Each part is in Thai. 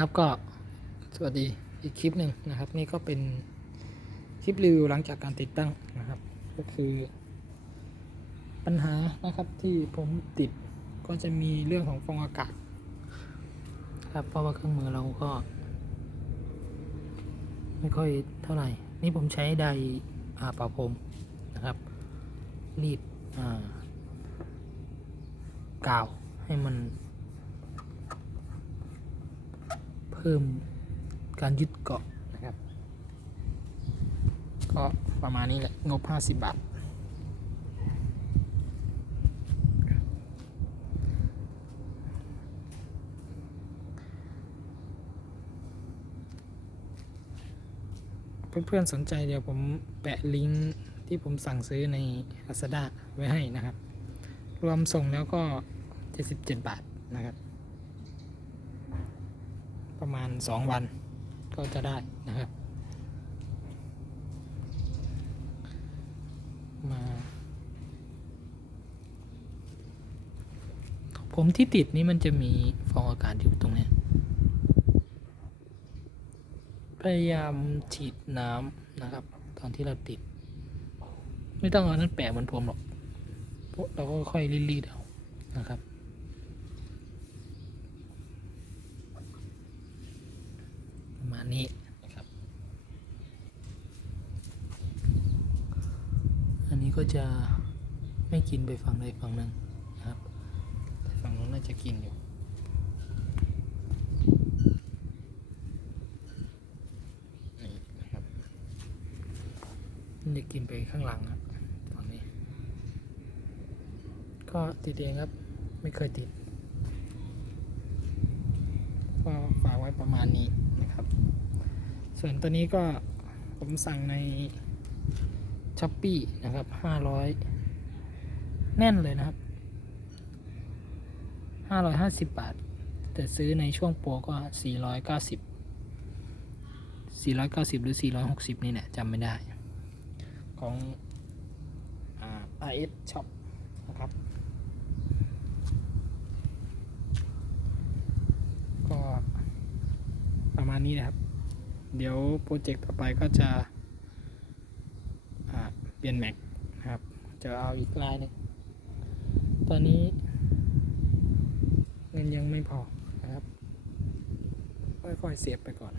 ครับก็สวัสดีอีกคลิปหนึ่งนะครับ นี่ก็เป็นคลิปรีวิวหลังจากการติดตั้งนะครับ ก็คือ ปัญหานะครับที่ผมติดก็จะมีเรื่องของฟองอากาศ ครับเพราะว่าเครื่องมือเราก็ ไม่ค่อยเท่าไหร่ นี่ผมใช้ไดอาเป่าผมนะครับ รีดอ่ากาวให้มัน เพิ่มการยึดเกาะนะครับ ก็ประมาณนี้แหละ งบ 50 บาท เพื่อนๆสนใจเดี๋ยวผมแปะลิงก์ที่ผมสั่งซื้อใน Lazada ไว้ให้นะครับ รวมส่งแล้วก็ 77 บาทนะครับ ประมาณ 2 วันก็จะได้นะครับ มาผมที่ติดนี้มันจะมีฟองอากาศอยู่ตรงนี้ พยายามฉีดน้ำนะครับ ตอนที่เราติด ไม่ต้องเอานั้นแปะเหมือนผมหรอกเราะเราก็ค่อยรีดๆเอานะครับ ประมา ณนี้นะครับ อันนี้ก็จะไม่กินไปฝั่งใดฝั่งหนึ่งนะครับแต่ฝั่งนู้นน่าจะกินอยู่นี่นะครับมันจะกินไปข้างหลังครับฝั่งนี้ ก็ติดเองครับ ไม่เคยติด ก็ฝากไว้ประมาณนี้ นะครับ ส่วนตัวนี้ก็ผมสั่งในช้อปปี้นะครับ500แน่นเลยนะครับ550บาท แต่ซื้อในช่วงโปรก็490 490หรือ460นี่แหละจำไม่ได้ ของ RS Shop นะครับ ก็ประมาณ นี้นะครับ เดี๋ยวโปรเจกต์ต่อไปก็จะเปลี่ยนแม็กนะครับ จะเอาอีกลายหนึงตอนนี้เงินยังไม่พอนะครับ ค่อยๆเสียบไปก่อน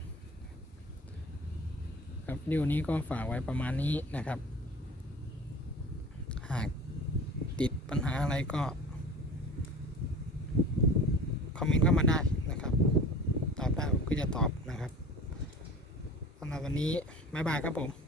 ครับวิดีโอนี้ก็ฝากไว้ประมาณนี้นะครับ หากติดปัญหาอะไรก็ คอมเมนต์เข้ามาได้ ได้ผมก็จะตอบนะครับสำหรับวันนี้บ๊ายบายครับผม